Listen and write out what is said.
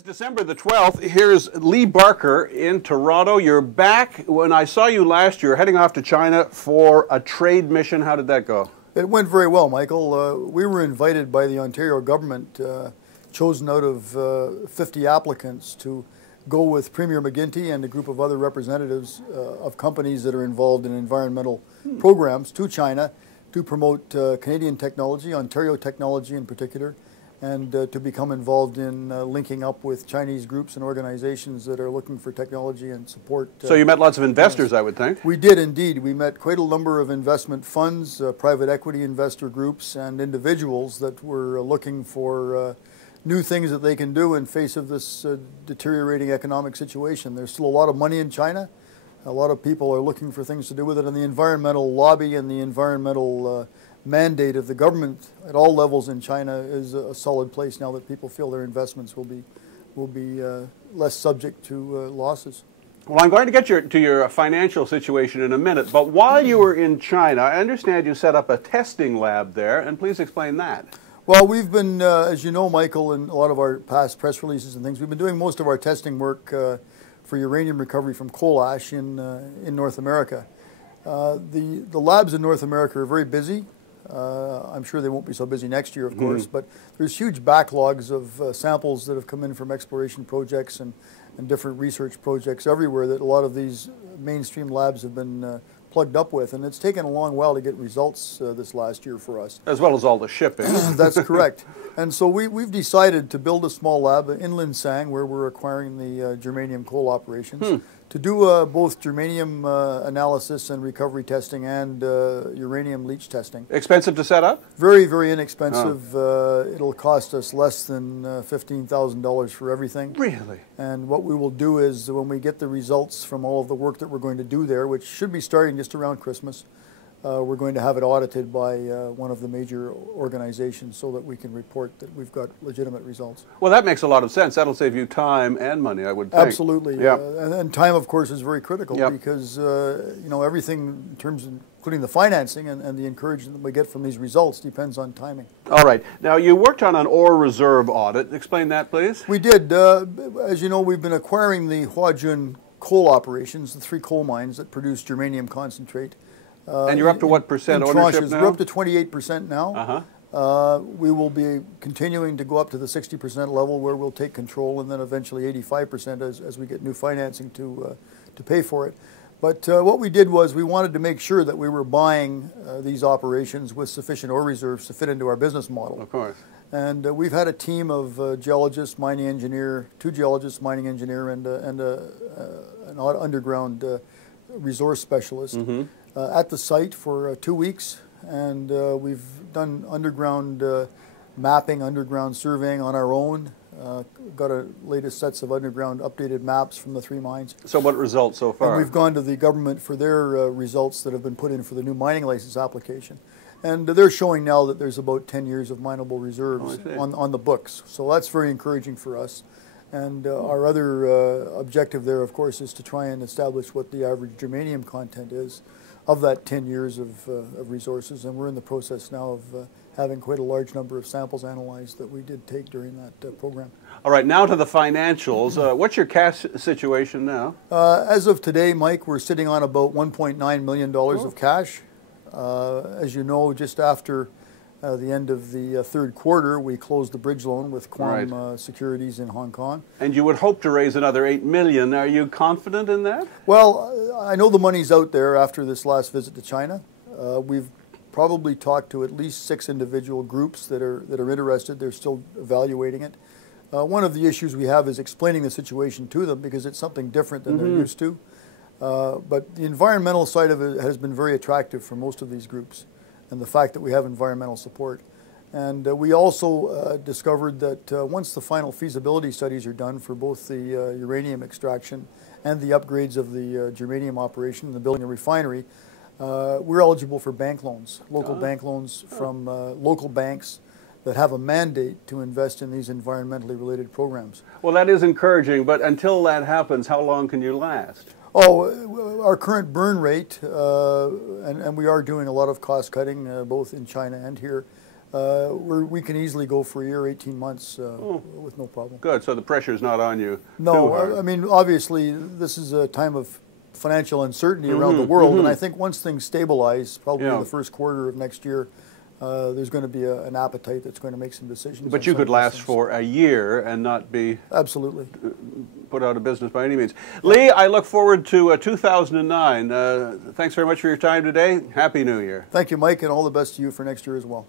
It's December the 12th. Here's Lee Barker in Toronto. You're back. When I saw you last year, heading off to China for a trade mission. How did that go? It went very well, Michael. We were invited by the Ontario government, chosen out of 50 applicants, to go with Premier McGuinty and a group of other representatives of companies that are involved in environmental programs to China to promote Canadian technology, Ontario technology in particular, and to become involved in linking up with Chinese groups and organizations that are looking for technology and support. So you met lots of investors, I would think. We did indeed. We met quite a number of investment funds, private equity investor groups, and individuals that were looking for new things that they can do in face of this deteriorating economic situation. There's still a lot of money in China. A lot of people are looking for things to do with it, and the environmental lobby and the environmental mandate of the government at all levels in China is a solid place now that people feel their investments will be less subject to losses. Well, I'm going to get to your financial situation in a minute, but while you were in China, I understand you set up a testing lab there, and please explain that. Well, we've been, as you know, Michael, in a lot of our past press releases and things, we've been doing most of our testing work for uranium recovery from coal ash in North America. The labs in North America are very busy. I'm sure they won't be so busy next year, of course, but there's huge backlogs of samples that have come in from exploration projects and different research projects everywhere that a lot of these mainstream labs have been plugged up with, and it's taken a long while to get results this last year for us. As well as all the shipping. That's correct. And so we've decided to build a small lab in Linsang, where we're acquiring the germanium coal operations, to do both germanium analysis and recovery testing and uranium leach testing. Expensive to set up? Very, very inexpensive. It'll cost us less than $15,000 for everything. Really? And what we will do is, when we get the results from all of the work that we're going to do there, which should be starting just around Christmas, we're going to have it audited by one of the major organizations so that we can report that we've got legitimate results. Well, that makes a lot of sense. That'll save you time and money, I would think. Absolutely. Yeah. And time, of course, is very critical because you know, everything in terms of including the financing and the encouragement that we get from these results depends on timing. All right. Now, you worked on an ore reserve audit. Explain that, please. We did. As you know, we've been acquiring the Huajun coal operations, the 3 coal mines that produce germanium concentrate. And you're up to what percent ownership now? We're up to 28% now. We will be continuing to go up to the 60% level where we'll take control, and then eventually 85% as we get new financing to pay for it. But what we did was we wanted to make sure that we were buying these operations with sufficient ore reserves to fit into our business model. Of course. And we've had a team of geologists, mining engineer, 2 geologists, mining engineer, and an underground resource specialist at the site for 2 weeks, and we've done underground mapping, underground surveying on our own. Got our latest sets of underground updated maps from the 3 mines. So what results so far? And we've gone to the government for their results that have been put in for the new mining license application. And they're showing now that there's about 10 years of mineable reserves on the books. So that's very encouraging for us. And our other objective there, of course, is to try and establish what the average germanium content is of that 10 years of resources. And we're in the process now of having quite a large number of samples analyzed that we did take during that program. All right, now to the financials. What's your cash situation now? As of today, Mike, we're sitting on about $1.9 million of cash. As you know, just after the end of the 3rd quarter, we closed the bridge loan with Quam Securities in Hong Kong. And you would hope to raise another $8 million. Are you confident in that? Well, I know the money's out there after this last visit to China. We've probably talked to at least 6 individual groups that are interested. They're still evaluating it. One of the issues we have is explaining the situation to them because it's something different than they're used to. But the environmental side of it has been very attractive for most of these groups, and the fact that we have environmental support. And we also discovered that once the final feasibility studies are done for both the uranium extraction and the upgrades of the germanium operation and the building a refinery, we're eligible for bank loans, local bank loans from local banks that have a mandate to invest in these environmentally related programs. Well, that is encouraging, but until that happens, how long can you last? Oh, our current burn rate, and we are doing a lot of cost cutting both in China and here, we can easily go for a year, 18 months with no problem. Good. So the pressure is not on you. No, I mean, obviously, this is a time of financial uncertainty around the world, and I think once things stabilize, probably in the first quarter of next year, there's going to be an appetite that's going to make some decisions. But you could last for a year and not be absolutely put out of business by any means. Lee, I look forward to 2009. Thanks very much for your time today. Happy New Year. Thank you, Mike, and all the best to you for next year as well.